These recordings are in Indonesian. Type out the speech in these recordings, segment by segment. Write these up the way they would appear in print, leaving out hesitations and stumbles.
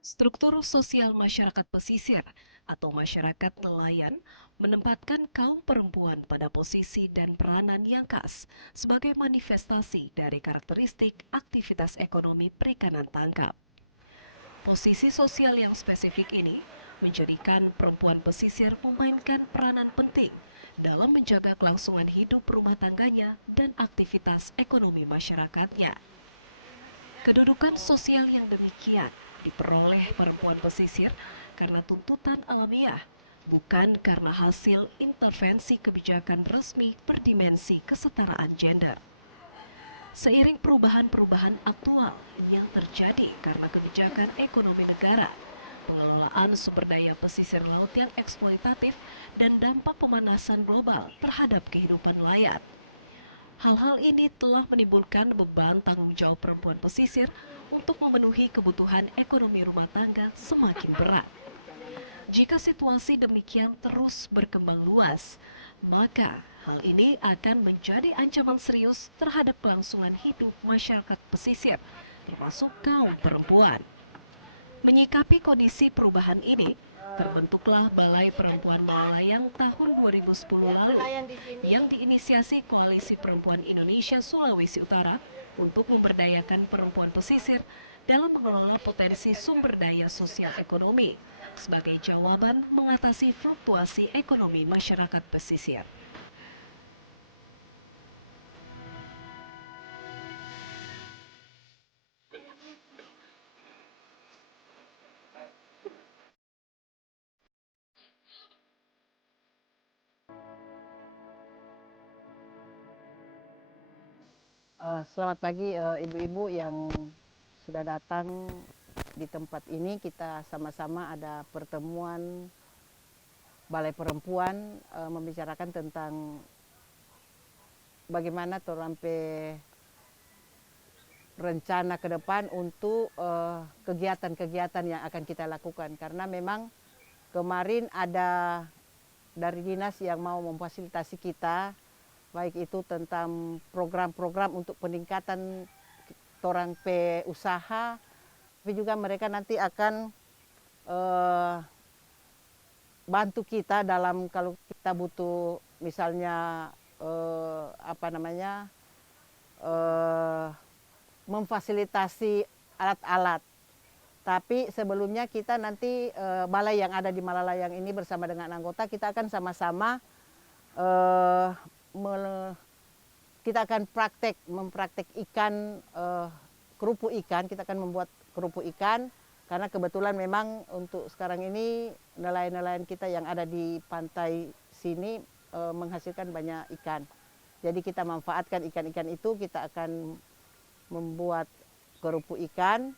Struktur sosial masyarakat pesisir atau masyarakat nelayan menempatkan kaum perempuan pada posisi dan peranan yang khas sebagai manifestasi dari karakteristik aktivitas ekonomi perikanan tangkap. Posisi sosial yang spesifik ini menjadikan perempuan pesisir memainkan peranan penting dalam menjaga kelangsungan hidup rumah tangganya dan aktivitas ekonomi masyarakatnya. Kedudukan sosial yang demikian diperoleh perempuan pesisir karena tuntutan alamiah, bukan karena hasil intervensi kebijakan resmi berdimensi kesetaraan gender. Seiring perubahan-perubahan aktual yang terjadi karena kebijakan ekonomi negara, pengelolaan sumber daya pesisir laut yang eksploitatif, dan dampak pemanasan global terhadap kehidupan nelayan. Hal-hal ini telah menimbulkan beban tanggung jawab perempuan pesisir untuk memenuhi kebutuhan ekonomi rumah tangga semakin berat. Jika situasi demikian terus berkembang luas, maka hal ini akan menjadi ancaman serius terhadap kelangsungan hidup masyarakat pesisir, termasuk kaum perempuan. Menyikapi kondisi perubahan ini, terbentuklah Balai Perempuan Nelayan tahun 2010 lalu yang diinisiasi Koalisi Perempuan Indonesia Sulawesi Utara untuk memberdayakan perempuan pesisir dalam mengelola potensi sumber daya sosial ekonomi sebagai jawaban mengatasi fluktuasi ekonomi masyarakat pesisir. Selamat pagi ibu-ibu yang sudah datang di tempat ini. Kita sama-sama ada pertemuan Balai Perempuan membicarakan tentang bagaimana terampe rencana ke depan untuk kegiatan-kegiatan yang akan kita lakukan. Karena memang kemarin ada dari dinas yang mau memfasilitasi kita, baik itu tentang program-program untuk peningkatan orang pe usaha, tapi juga mereka nanti akan bantu kita dalam kalau kita butuh misalnya apa namanya memfasilitasi alat-alat. Tapi sebelumnya kita nanti balai yang ada di Malalayang ini bersama dengan anggota kita akan sama-sama eh, kita akan mempraktek ikan, kerupuk ikan. Kita akan membuat kerupuk ikan karena kebetulan memang untuk sekarang ini nelayan-nelayan kita yang ada di pantai sini menghasilkan banyak ikan. Jadi kita manfaatkan ikan-ikan itu, kita akan membuat kerupuk ikan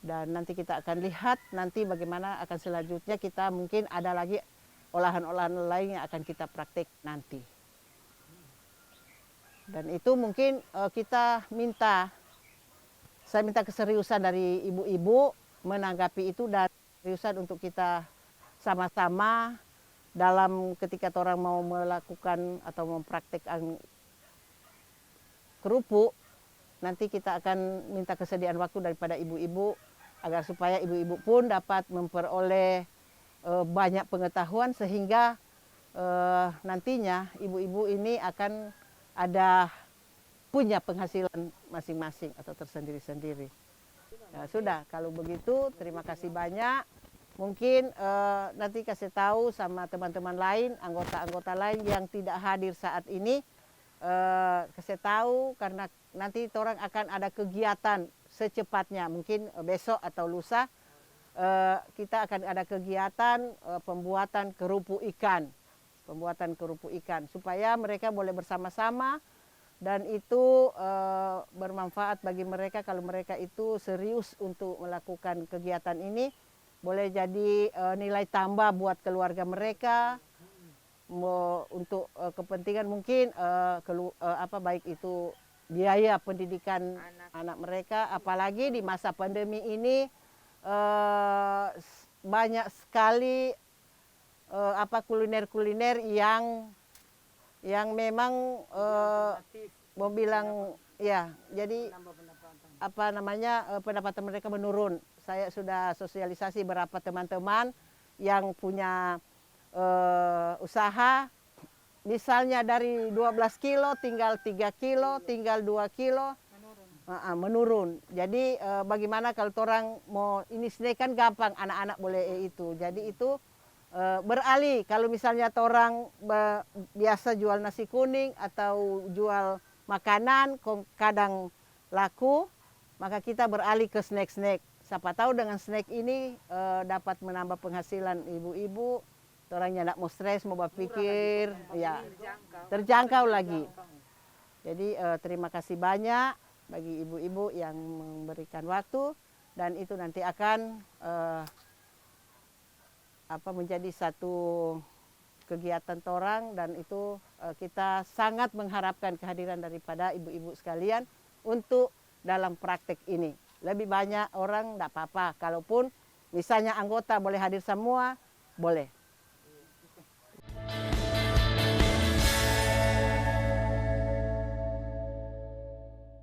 dan nanti kita akan lihat nanti bagaimana akan selanjutnya. Kita mungkin ada lagi olahan-olahan lain yang akan kita praktek nanti. Dan itu mungkin saya minta keseriusan dari ibu-ibu menanggapi itu dan keseriusan untuk kita sama-sama dalam ketika orang mau melakukan atau mempraktekkan kerupuk, nanti kita akan minta kesediaan waktu daripada ibu-ibu agar supaya ibu-ibu pun dapat memperoleh banyak pengetahuan sehingga nantinya ibu-ibu ini akan ada punya penghasilan masing-masing atau tersendiri-sendiri. Ya, sudah, kalau begitu terima kasih banyak. Mungkin nanti kasih tahu sama teman-teman lain, anggota-anggota lain yang tidak hadir saat ini, kasih tahu karena nanti orang akan ada kegiatan secepatnya, mungkin besok atau lusa kita akan ada kegiatan pembuatan kerupuk ikan supaya mereka boleh bersama-sama dan itu bermanfaat bagi mereka kalau mereka itu serius untuk melakukan kegiatan ini. Boleh jadi nilai tambah buat keluarga mereka, untuk kepentingan mungkin baik itu biaya pendidikan anak mereka, apalagi di masa pandemi ini banyak sekali kuliner-kuliner yang memang mau bilang ya, jadi pendapatan mereka menurun. Saya sudah sosialisasi beberapa teman-teman yang punya usaha, misalnya dari 12 kilo tinggal 3 kilo, tinggal 2 kilo, menurun. Jadi bagaimana kalau orang mau ini snack kan gampang, anak-anak boleh itu. Jadi itu beralih. Kalau misalnya orang biasa jual nasi kuning atau jual makanan, kadang laku, maka kita beralih ke snack-snack. Siapa tahu dengan snack ini dapat menambah penghasilan ibu-ibu. Orangnya tidak mau stres, mau berpikir, ya terjangkau lagi. Jadi terima kasih banyak bagi ibu-ibu yang memberikan waktu, dan itu nanti akan menjadi satu kegiatan torang, dan itu kita sangat mengharapkan kehadiran daripada ibu-ibu sekalian untuk dalam praktek ini. Lebih banyak orang tidak apa-apa, kalaupun misalnya anggota boleh hadir semua, boleh.